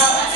Yes.